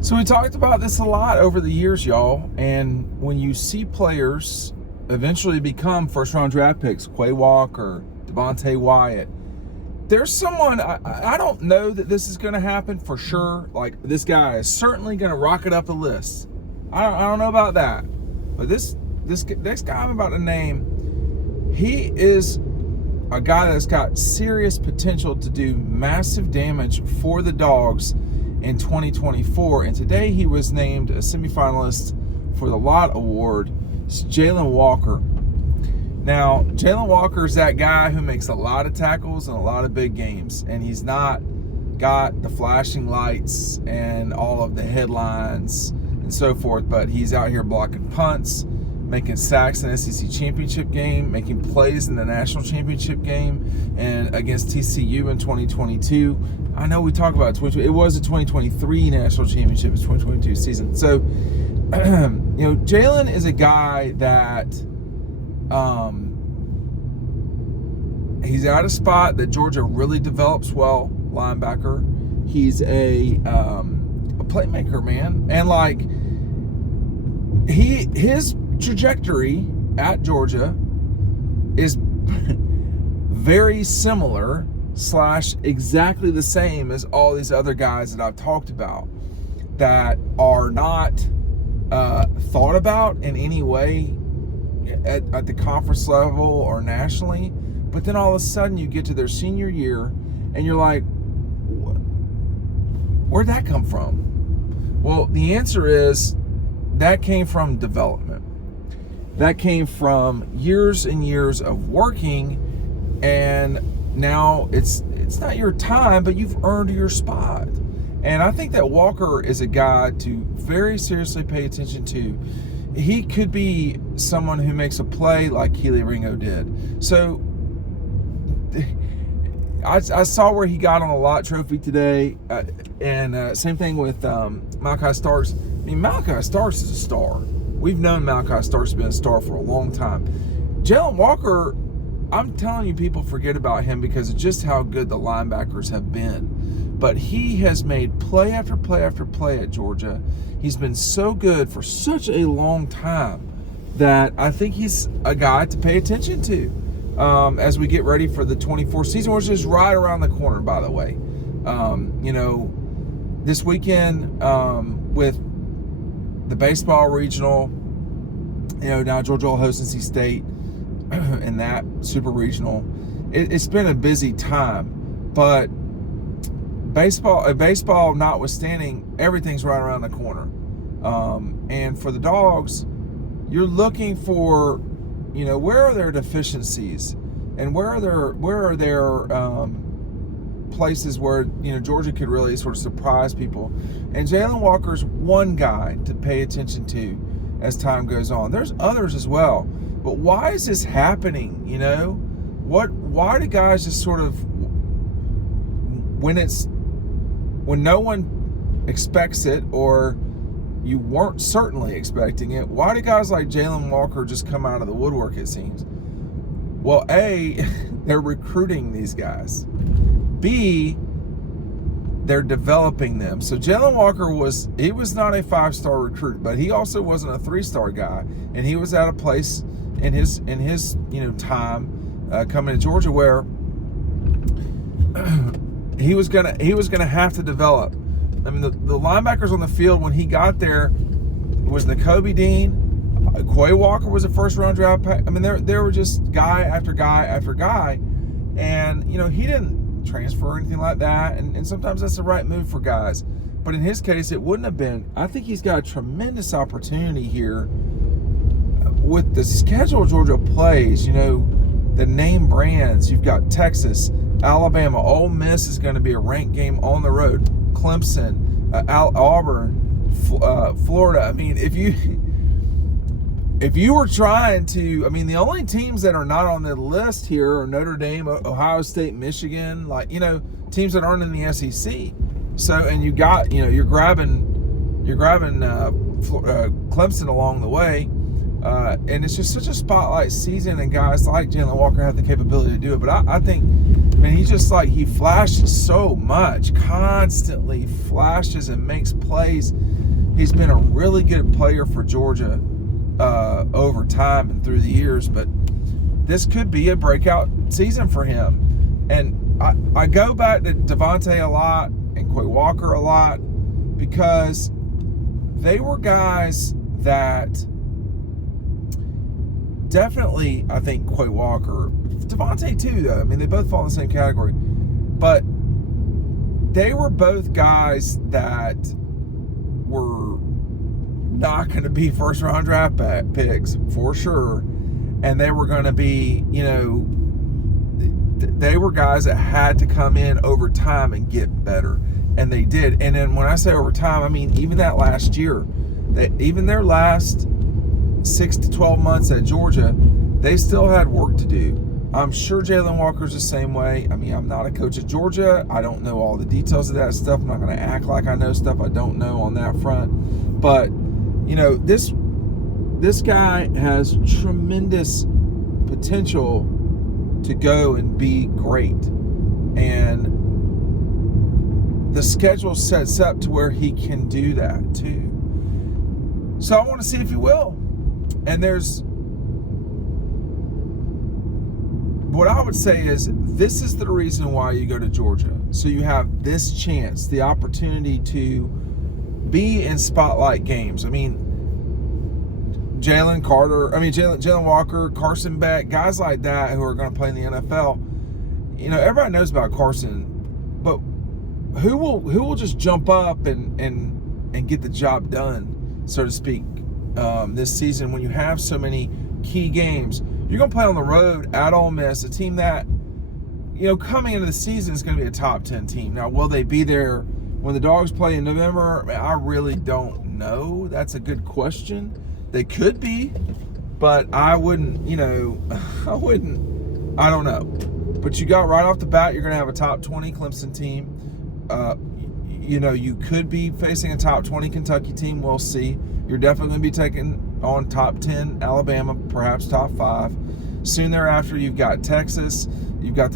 So we talked about this a lot over the years, y'all. And when you see players eventually become first-round draft picks, Quay Walker, Devontae Wyatt, there's someone, I don't know that this is going to happen for sure. Like, this guy is certainly going to rocket up the list. I don't know about that. But this next guy I'm about to name, he is a guy that's got serious potential to do massive damage for the Dogs in 2024. And today he was named a semifinalist for the Lot Award. It's Jaylen Walker. Now, Jaylen Walker is that guy who makes a lot of tackles in a lot of big games. And he's not got the flashing lights and all of the headlines and so forth. But he's out here blocking punts, making sacks in the SEC championship game, making plays in the national championship game, and against TCU in 2022. I know we talk about 2022. It was a 2023 national championship. It's 2022 season. So, Jaylen is a guy that he's at a spot that Georgia really develops well. Linebacker. He's a playmaker, man, and like his trajectory at Georgia is very similar / exactly the same as all these other guys that I've talked about that are not thought about in any way at the conference level or nationally, but then all of a sudden you get to their senior year and you're like, where'd that come from? Well, the answer is that came from development. That came from years and years of working, and now it's not your time, but you've earned your spot. And I think that Walker is a guy to very seriously pay attention to. He could be someone who makes a play like Keely Ringo did. So I saw where he got on a lot trophy today, and same thing with Malachi Starks. I mean, Malachi Starks is a star. We've known Malachi Starks has been a star for a long time. Jaylen Walker, I'm telling you, people forget about him because of just how good the linebackers have been. But he has made play after play after play at Georgia. He's been so good for such a long time that I think he's a guy to pay attention to as we get ready for the 24 season, which is right around the corner, by the way. This weekend with the baseball regional, now Georgia will host NC State in that super regional. It's been a busy time, but baseball notwithstanding, everything's right around the corner. And for the Dogs, you're looking for, where are their deficiencies and where are their places where Georgia could really sort of surprise people. And Jaylen Walker's one guy to pay attention to as time goes on. There's others as well, but why is this happening? Why do guys just sort of, when no one expects it or you weren't certainly expecting it, why do guys like Jaylen Walker just come out of the woodwork, it seems? Well, A, they're recruiting these guys. B, they're developing them. So Jaylen Walker was not a 5-star recruit, but he also wasn't a 3-star guy, and he was at a place in his time coming to Georgia where he was gonna have to develop. I mean, the linebackers on the field when he got there was Nakobe Dean. Quay Walker was a first-round draft pick. I mean, there were just guy after guy after guy, and he didn't transfer or anything like that. And sometimes that's the right move for guys, but in his case, it wouldn't have been. I think he's got a tremendous opportunity here with the schedule Georgia plays. The name brands. You've got Texas, Alabama, Ole Miss is going to be a ranked game on the road. Clemson, Auburn, Florida. I mean, if you were trying to, the only teams that are not on the list here are Notre Dame, Ohio State, Michigan, teams that aren't in the SEC. So, and you got, you're grabbing Clemson along the way. And it's just such a spotlight season, and guys like Jaylen Walker have the capability to do it. But I think, mean, he flashes so much, constantly flashes and makes plays. He's been a really good player for Georgia over time and through the years, but this could be a breakout season for him. And I go back to Devontae a lot and Quay Walker a lot because they were guys that definitely, I think Quay Walker, Devontae too, though. I mean, they both fall in the same category. But they were both guys that were not going to be first-round draft picks for sure. And they were going to be, they were guys that had to come in over time and get better. And they did. And then when I say over time, I mean even that last year. Even their last 6 to 12 months at Georgia, they still had work to do. I'm sure Jaylen Walker's the same way. I mean, I'm not a coach at Georgia. I don't know all the details of that stuff. I'm not going to act like I know stuff I don't know on that front. But, this guy has tremendous potential to go and be great. And the schedule sets up to where he can do that too. So I want to see if he will. And what I would say is this is the reason why you go to Georgia. So you have this chance, the opportunity to be in spotlight games. I mean, Jaylen Walker, Carson Beck, guys like that who are going to play in the NFL. Everybody knows about Carson, but who will just jump up and get the job done, so to speak, this season when you have so many key games? You're going to play on the road at Ole Miss, a team that, coming into the season is going to be a top 10 team. Now, will they be there when the Dogs play in November? I really don't know. That's a good question. They could be, but I wouldn't, I don't know. But you got right off the bat, you're going to have a top 20 Clemson team. You could be facing a top 20 Kentucky team. We'll see. You're definitely going to be taking on top 10 Alabama, perhaps top 5. Soon thereafter, you've got Texas. You've got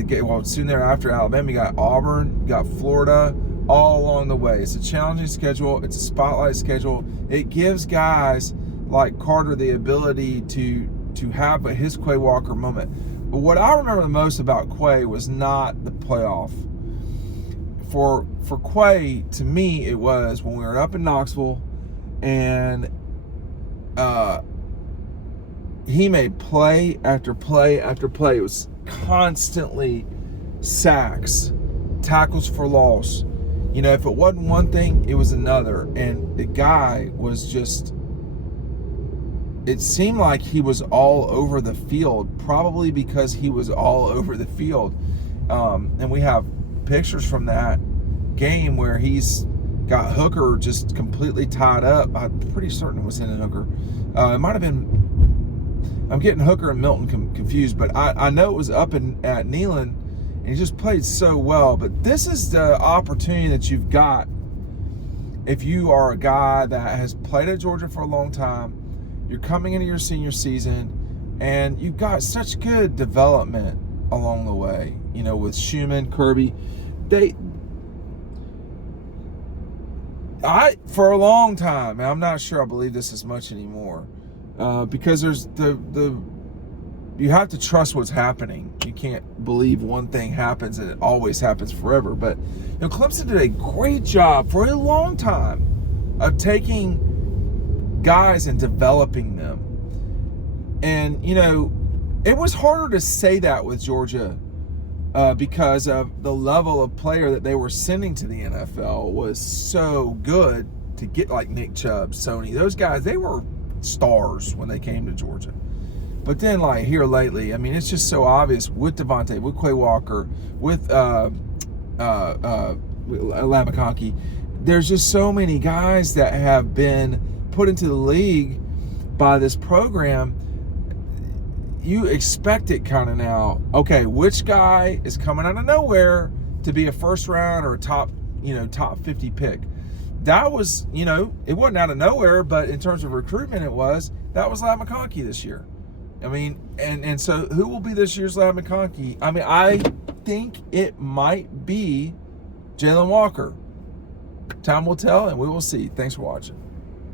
soon thereafter, Alabama. You got Auburn. You got Florida. All along the way. It's a challenging schedule. It's a spotlight schedule. It gives guys like Carter the ability to have his Quay Walker moment. But what I remember the most about Quay was not the playoff. For Quay, to me, it was when we were up in Knoxville and he made play after play after play. It was constantly sacks, tackles for loss. If it wasn't one thing, it was another. And the guy was just, it seemed like he was all over the field, probably because he was all over the field. And we have pictures from that game where he's got Hooker just completely tied up. I'm pretty certain it was in Hooker. It might have been, I'm getting Hooker and Milton confused, but I know it was up at Neyland, and he just played so well. But this is the opportunity that you've got if you are a guy that has played at Georgia for a long time. You're coming into your senior season, and you've got such good development along the way, with Schumann, Kirby. For a long time, and I'm not sure I believe this as much anymore, because there's you have to trust what's happening. You can't believe one thing happens and it always happens forever. But Clemson did a great job for a long time of taking guys and developing them. And it was harder to say that with Georgia because of the level of player that they were sending to the NFL was so good to get, like Nick Chubb, Sony. Those guys, they were stars when they came to Georgia. But then, like, here lately, I mean, it's just so obvious with Devontae, with Quay Walker, with McConkey. There's just so many guys that have been put into the league by this program. You expect it kind of now. Okay, which guy is coming out of nowhere to be a first round or a top 50 pick? That was, it wasn't out of nowhere, but in terms of recruitment, that was McConkey this year. I mean, and so who will be this year's McConkey? I mean, think it might be Jaylen Walker. Time will tell, and we will see. Thanks for watching.